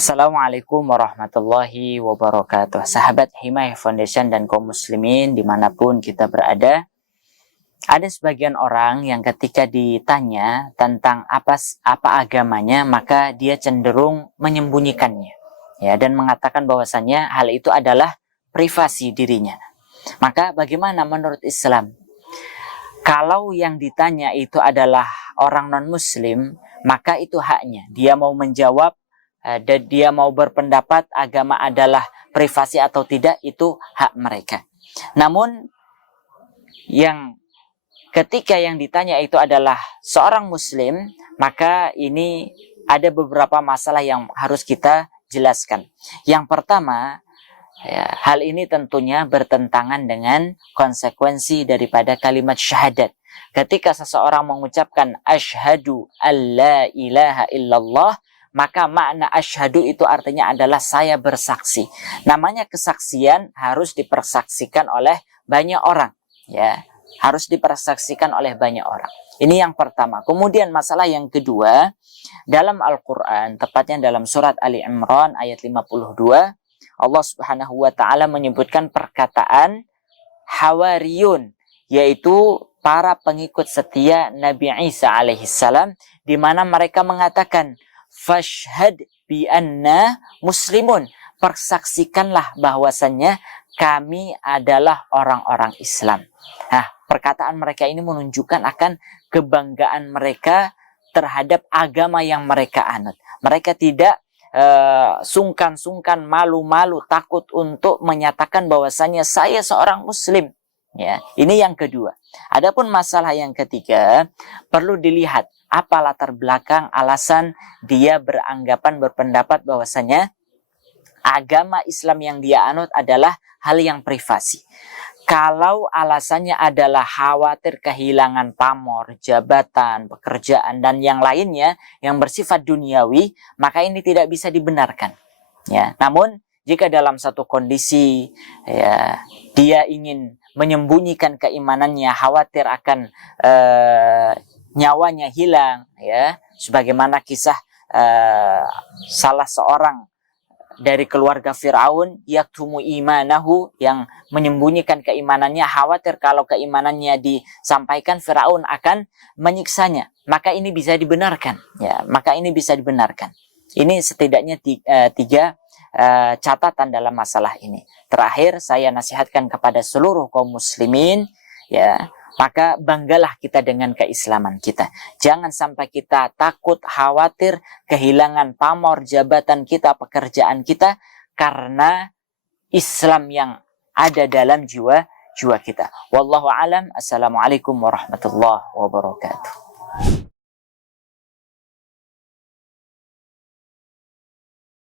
Assalamualaikum warahmatullahi wabarakatuh. Sahabat Himayah Foundation dan kaum muslimin dimanapun kita berada, ada sebagian orang yang ketika ditanya tentang apa agamanya, maka dia cenderung menyembunyikannya, ya, dan mengatakan bahwasanya hal itu adalah privasi dirinya. Maka bagaimana menurut Islam? Kalau yang ditanya itu adalah orang non-muslim, maka itu haknya. Dia mau menjawab dan dia mau berpendapat agama adalah privasi atau tidak, itu hak mereka. Namun yang ketika yang ditanya itu adalah seorang muslim, maka ini ada beberapa masalah yang harus kita jelaskan. Yang pertama, ya, hal ini tentunya bertentangan dengan konsekuensi daripada kalimat syahadat. Ketika seseorang mengucapkan asyhadu alla ilaha illallah, maka makna asyhadu itu artinya adalah saya bersaksi. Namanya kesaksian harus dipersaksikan oleh banyak orang, ya. Harus dipersaksikan oleh banyak orang. Ini yang pertama. Kemudian masalah yang kedua, dalam Al-Qur'an, tepatnya dalam surat Ali Imran ayat 52, Allah Subhanahu wa taala menyebutkan perkataan Hawariyun, yaitu para pengikut setia Nabi Isa alaihissalam, di mana mereka mengatakan fashhad bi anna muslimun, persaksikanlah bahwasannya kami adalah orang-orang Islam. Nah, perkataan mereka ini menunjukkan akan kebanggaan mereka terhadap agama yang mereka anut. Mereka tidak sungkan-sungkan, malu-malu, takut untuk menyatakan bahwasannya saya seorang muslim. Ya, ini yang kedua. Adapun masalah yang ketiga, perlu dilihat apa latar belakang alasan dia berpendapat bahwasanya agama Islam yang dia anut adalah hal yang privasi. Kalau alasannya adalah khawatir kehilangan pamor, jabatan, pekerjaan, dan yang lainnya yang bersifat duniawi, maka ini tidak bisa dibenarkan. Ya, namun jika dalam satu kondisi, ya, dia ingin menyembunyikan keimanannya, khawatir akan nyawanya hilang, ya, sebagaimana kisah salah seorang dari keluarga Fir'aun, yaktumu imanahu, yang menyembunyikan keimanannya, khawatir kalau keimanannya disampaikan Fir'aun akan menyiksanya, maka ini bisa dibenarkan, ya, maka ini bisa dibenarkan. Ini setidaknya tiga catatan dalam masalah ini. Terakhir, saya nasihatkan kepada seluruh kaum muslimin, ya, maka banggalah kita dengan keislaman kita. Jangan sampai kita takut, khawatir, kehilangan pamor, jabatan kita, pekerjaan kita, karena Islam yang ada dalam jiwa kita. Wallahu a'lam. Assalamualaikum warahmatullahi wabarakatuh.